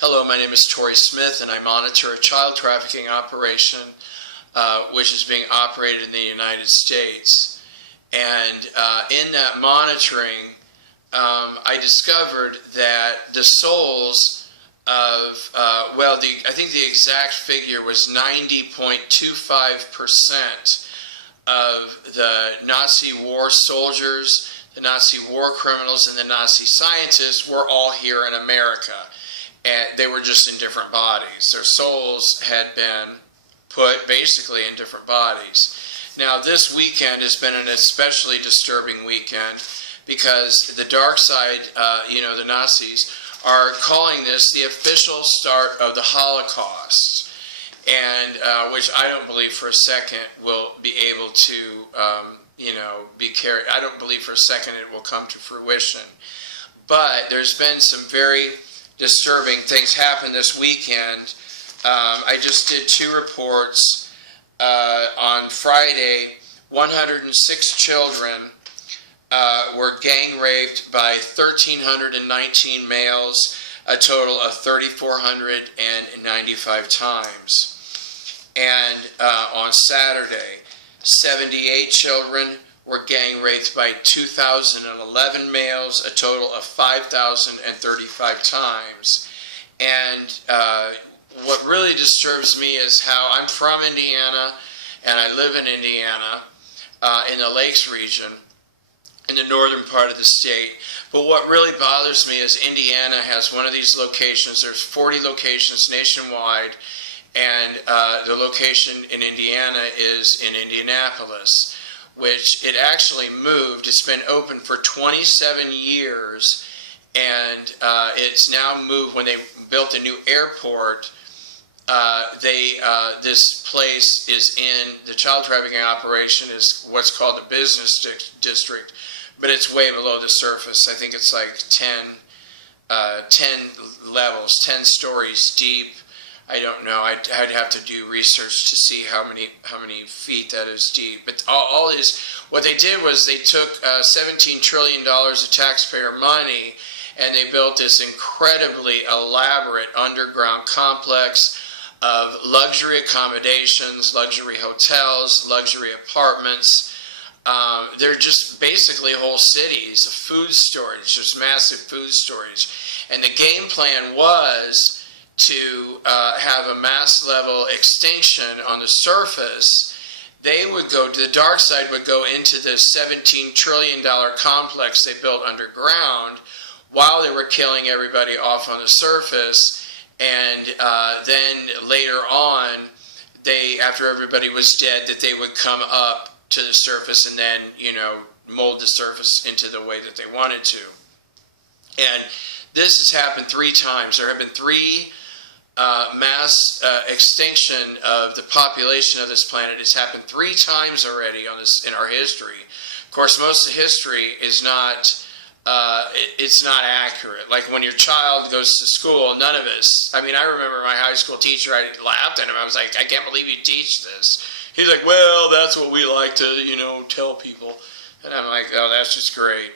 Hello, my name is Tori Smith, and I monitor a child trafficking operation which is being operated in the United States. And in that monitoring, I discovered that the souls of, I think the exact figure was 90.25% of the Nazi war soldiers, the Nazi war criminals, and the Nazi scientists were all here in America. And they were just in different bodies. Their souls had been put basically in different bodies. Now, this weekend has been an especially disturbing weekend because the dark side, the Nazis, are calling this the official start of the Holocaust, and which I don't believe for a second will be able to, be carried. I don't believe for a second it will come to fruition. But there's been some very disturbing things happen this weekend. I just did 2 reports. On Friday, 106 children were gang raped by 1,319 males, a total of 3,495 times. And on Saturday, 78 children were gang raped by 2,011 males, a total of 5,035 times. And what really disturbs me is how I'm from Indiana, and I live in Indiana, in the Lakes region, in the northern part of the state. But what really bothers me is Indiana has one of these locations. There's 40 locations nationwide, and the location in Indiana is in Indianapolis, which it actually moved. It's been open for 27 years, and it's now moved. When they built a new airport, this place is in, the child trafficking operation is what's called the business district, but it's way below the surface. I think it's like 10 levels, 10 stories deep. I don't know. I'd have to do research to see how many feet that is deep. But all is, what they did was they took $17 trillion of taxpayer money, and they built this incredibly elaborate underground complex of luxury accommodations, luxury hotels, luxury apartments. They're just basically whole cities of food storage, just massive food storage. And the game plan was to have a mass level extinction on the surface. They would go, the dark side would go into this $17 trillion complex they built underground while they were killing everybody off on the surface. And then later on, after everybody was dead, that they would come up to the surface and then, mold the surface into the way that they wanted to. And this has happened 3 times. There have been 3 mass extinction of the population of this planet. It's happened 3 times already in our history. Of course, most of history is not, it's not accurate. Like when your child goes to school, none of us, I remember my high school teacher, I laughed at him. I was like, I can't believe you teach this. He's like, well, that's what we like to, tell people. And I'm like, oh, that's just great.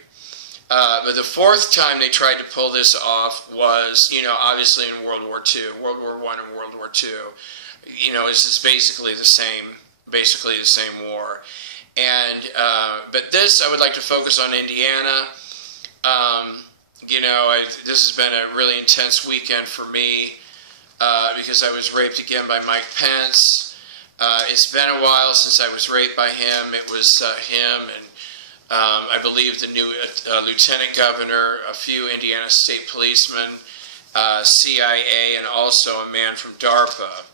But the 4th time they tried to pull this off was, obviously in World War II, World War I and World War II. It's basically the same war. And but this, I would like to focus on Indiana. This has been a really intense weekend for me because I was raped again by Mike Pence. It's been a while since I was raped by him. It was him and I believe the new lieutenant governor, a few Indiana state policemen, CIA, and also a man from DARPA.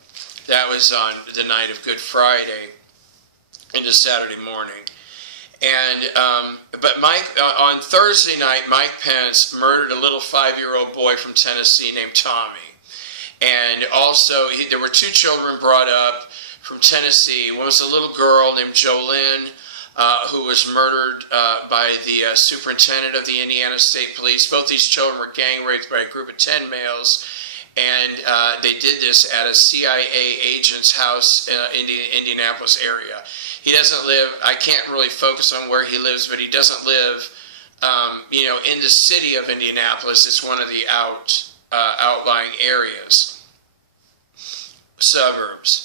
That was on the night of Good Friday into Saturday morning. And but on Thursday night, Mike Pence murdered a little 5-year-old boy from Tennessee named Tommy. And also, there were 2 children brought up from Tennessee. One was a little girl named Jolynn, who was murdered by the superintendent of the Indiana State Police. Both these children were gang raped by a group of 10 males, and they did this at a CIA agent's house in the Indianapolis area. He doesn't live, I can't really focus on where he lives, but he doesn't live, in the city of Indianapolis. It's one of the outlying areas, suburbs.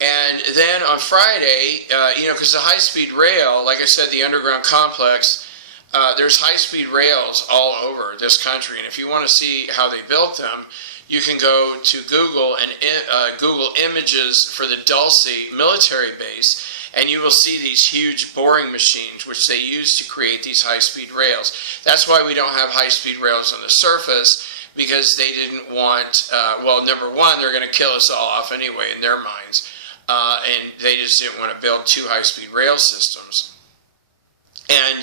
And then on Friday, because the high-speed rail, like I said, the underground complex, there's high-speed rails all over this country. And if you want to see how they built them, you can go to Google and Google images for the Dulce military base, and you will see these huge boring machines which they use to create these high-speed rails. That's why we don't have high-speed rails on the surface, because they didn't want, well, number one, they're going to kill us all off anyway in their minds, and they just didn't want to build two high-speed rail systems. And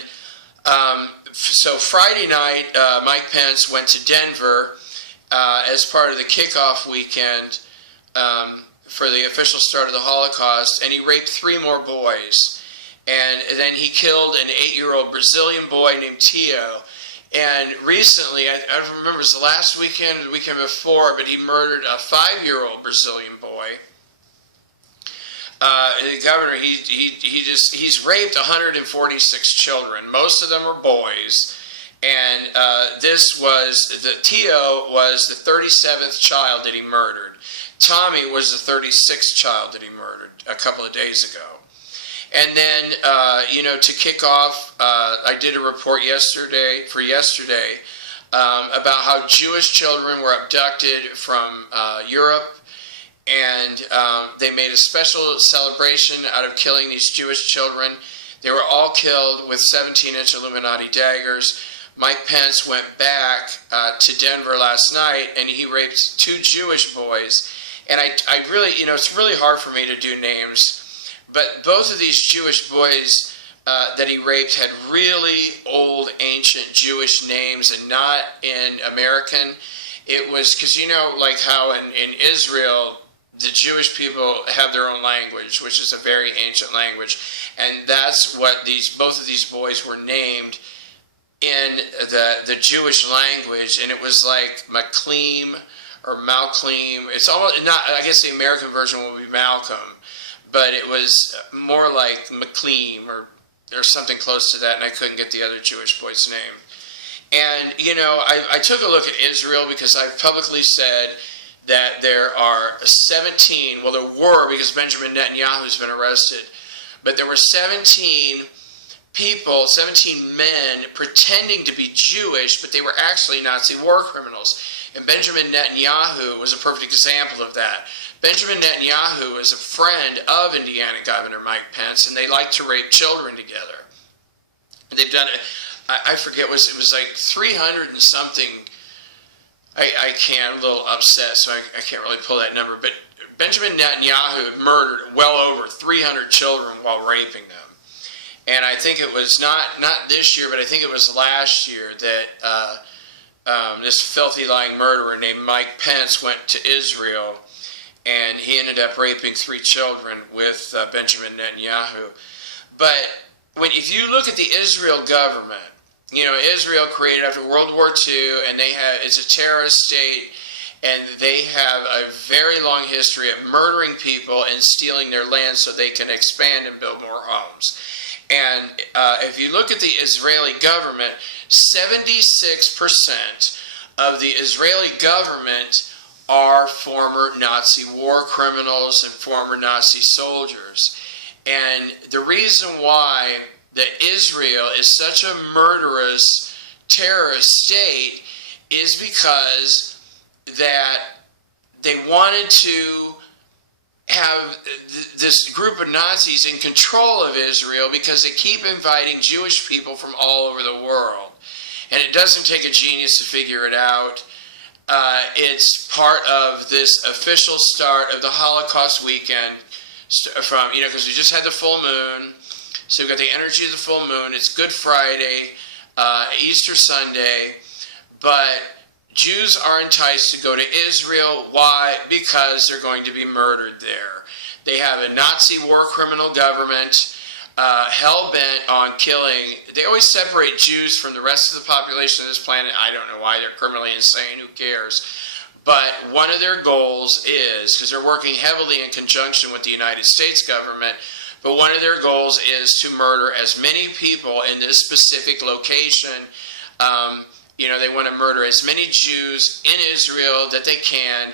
so Friday night, Mike Pence went to Denver as part of the kickoff weekend for the official start of the Holocaust, and he raped 3 more boys. And then he killed an 8-year-old Brazilian boy named Tio. And recently, I don't remember, it was the last weekend or the weekend before, but he murdered a 5-year-old Brazilian boy. The governor, he's raped 146 children. Most of them are boys. And Tio was the 37th child that he murdered. Tommy was the 36th child that he murdered a couple of days ago. And then, to kick off, I did a report yesterday about how Jewish children were abducted from Europe, and they made a special celebration out of killing these Jewish children. They were all killed with 17-inch Illuminati daggers. Mike Pence went back to Denver last night, and he raped 2 Jewish boys. And I really, it's really hard for me to do names, but both of these Jewish boys that he raped had really old, ancient Jewish names and not in American. It was because, like how in Israel, the Jewish people have their own language, which is a very ancient language. And that's what both of these boys were named in the Jewish language. And it was like Macleem or Malcleem. It's almost not, I guess the American version will be Malcolm, but it was more like Macleem or something close to that, and I couldn't get the other Jewish boy's name. And, I took a look at Israel because I've publicly said that there are 17, well, there were because Benjamin Netanyahu's been arrested, but there were 17 people, 17 men pretending to be Jewish, but they were actually Nazi war criminals. And Benjamin Netanyahu was a perfect example of that. Benjamin Netanyahu is a friend of Indiana Governor Mike Pence, and they like to rape children together. They've done it, I forget, it was like 300 and something. I'm a little upset, so I can't really pull that number. But Benjamin Netanyahu murdered well over 300 children while raping them. And I think it was not this year, but I think it was last year that this filthy lying murderer named Mike Pence went to Israel, and he ended up raping 3 children with Benjamin Netanyahu. But if you look at the Israel government, Israel created after World War II, and it's a terrorist state, and they have a very long history of murdering people and stealing their land so they can expand and build more homes. And if you look at the Israeli government, 76% of the Israeli government are former Nazi war criminals and former Nazi soldiers. And the reason why that Israel is such a murderous terrorist state is because that they wanted to have this group of Nazis in control of Israel because they keep inviting Jewish people from all over the world. And it doesn't take a genius to figure it out. It's part of this official start of the Holocaust weekend from, because we just had the full moon. So we've got the energy of the full moon. It's Good Friday, Easter Sunday. But Jews are enticed to go to Israel. Why? Because they're going to be murdered there. They have a Nazi war criminal government hell-bent on killing. They always separate Jews from the rest of the population of this planet. I don't know why. They're criminally insane. Who cares? But one of their goals is, because they're working heavily in conjunction with the United States government, but one of their goals is to murder as many people in this specific location They want to murder as many Jews in Israel that they can,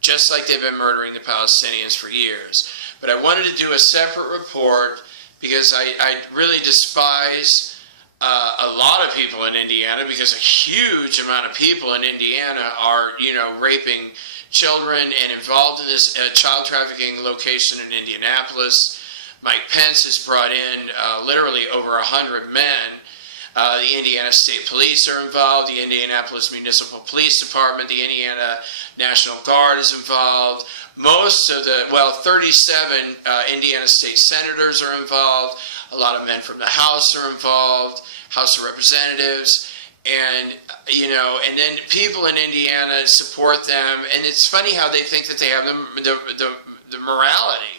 just like they've been murdering the Palestinians for years. But I wanted to do a separate report because I really despise a lot of people in Indiana, because a huge amount of people in Indiana are, raping children and involved in this child trafficking location in Indianapolis. Mike Pence has brought in literally over 100 men. The Indiana State Police are involved, the Indianapolis Municipal Police Department, the Indiana National Guard is involved. Most of the, 37 Indiana State Senators are involved. A lot of men from the House are involved, House of Representatives. And, and then people in Indiana support them. And it's funny how they think that they have the morality.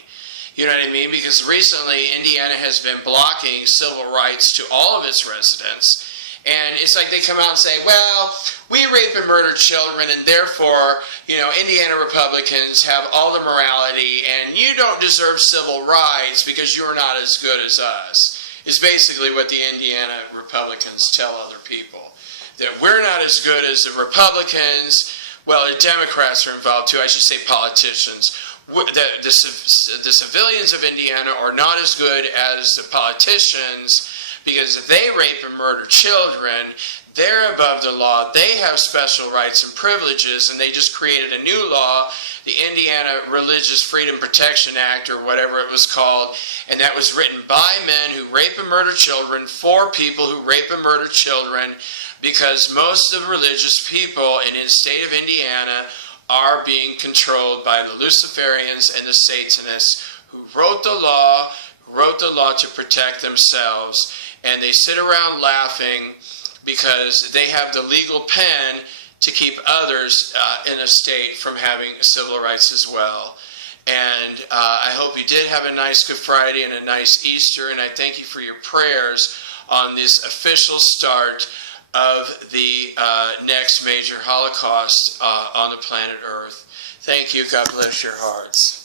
You know what I mean? Because recently Indiana has been blocking civil rights to all of its residents. And it's like they come out and say, well, we rape and murder children, and therefore, Indiana Republicans have all the morality, and you don't deserve civil rights because you're not as good as us, is basically what the Indiana Republicans tell other people. That we're not as good as the Republicans. Well, the Democrats are involved too, I should say politicians. The civilians of Indiana are not as good as the politicians, because if they rape and murder children, they're above the law. They have special rights and privileges, and they just created a new law, the Indiana Religious Freedom Protection Act, or whatever it was called, and that was written by men who rape and murder children for people who rape and murder children, because most of the religious people in the state of Indiana are being controlled by the Luciferians and the Satanists who wrote the law to protect themselves, and they sit around laughing because they have the legal pen to keep others in a state from having civil rights as well. And I hope you did have a nice Good Friday and a nice Easter, and I thank you for your prayers on this official start of the next major Holocaust on the planet Earth. Thank you. God bless your hearts.